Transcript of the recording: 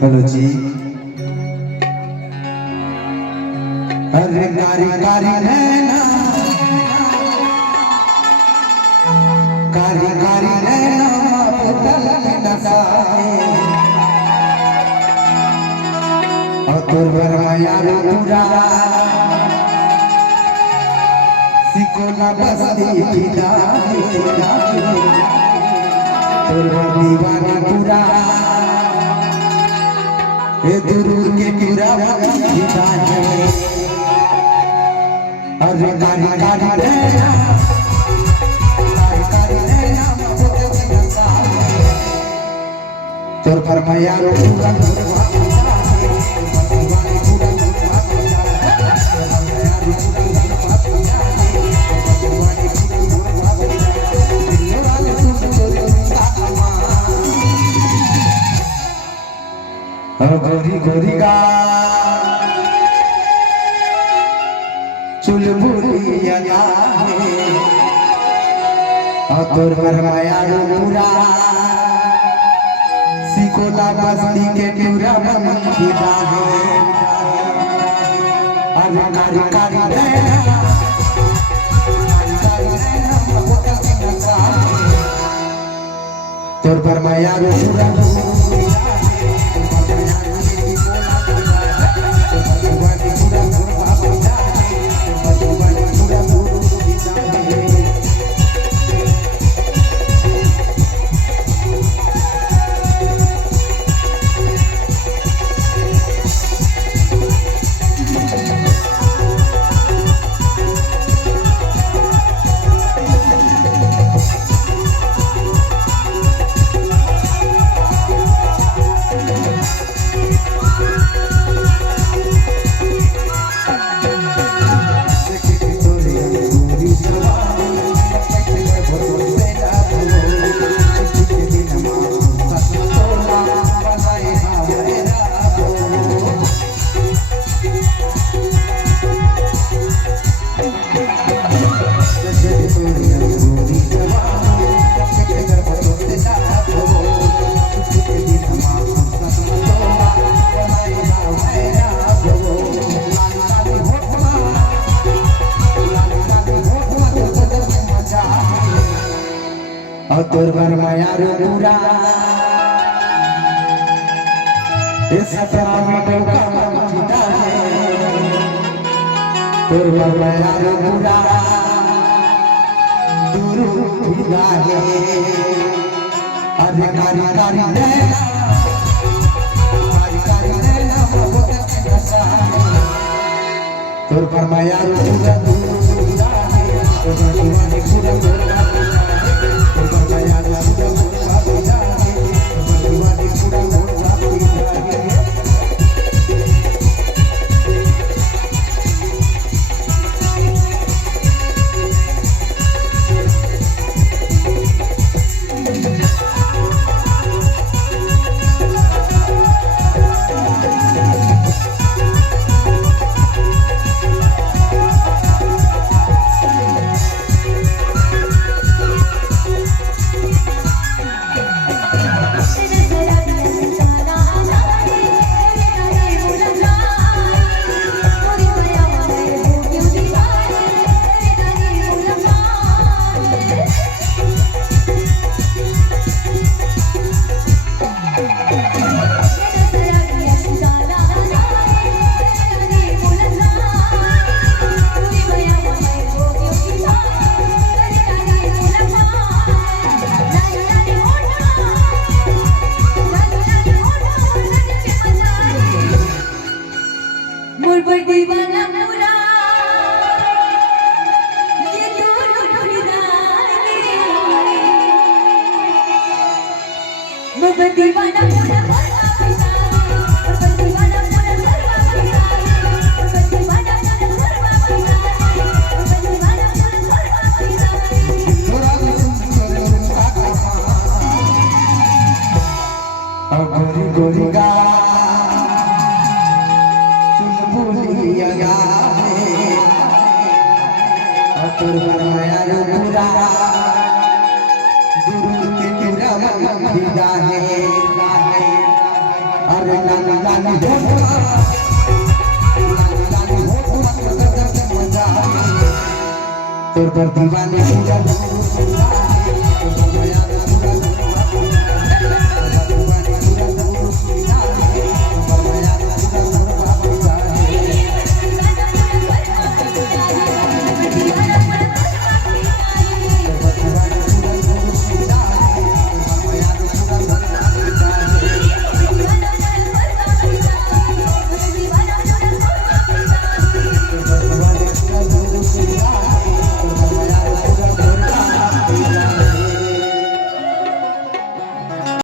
Hello जी। अरे कारी कारी नैना, कारी कारी नैना बोतल में नसाए और तुरवर यारो पूरा सिकोला बस्ती फिदा तुरवर दीवाना पूरा ए दुरूर के पूरा फिदा है। अरे कारी कारी नैना, कारी कारी नैना बोतल में नसाए तुर पर यारो पूरा गोरी गोरी गा चुलबुलिया गाने और तोर पर यारो पूरा सिकोला बस्ती के पूरा मन फिदा है। अरे कारी कारी नैना, कारी नैना बोतल में नसाए तोर पर यारो पूरा और तोर पर यारो पूरा इस सपना में डोका फिदा है तोर पर यारो पूरा दूर फिदा है। अरे कारी कारी नैना, कारी कारी नैना बोतल में नसाए तोर पर यारो पूरा दूर फिदा है तोर दीवाने पूरा दीवाना पूरा ये दोनों फिदाई मुझे दीवाना पूरा गोरी गोरी गा चुलबुलिया गाने और तोर पर यारो पूरा दूर के पूरा मन फिदा है। अरे लाली लाली हो मत गजब मजा तोर पर दीवाने पूजा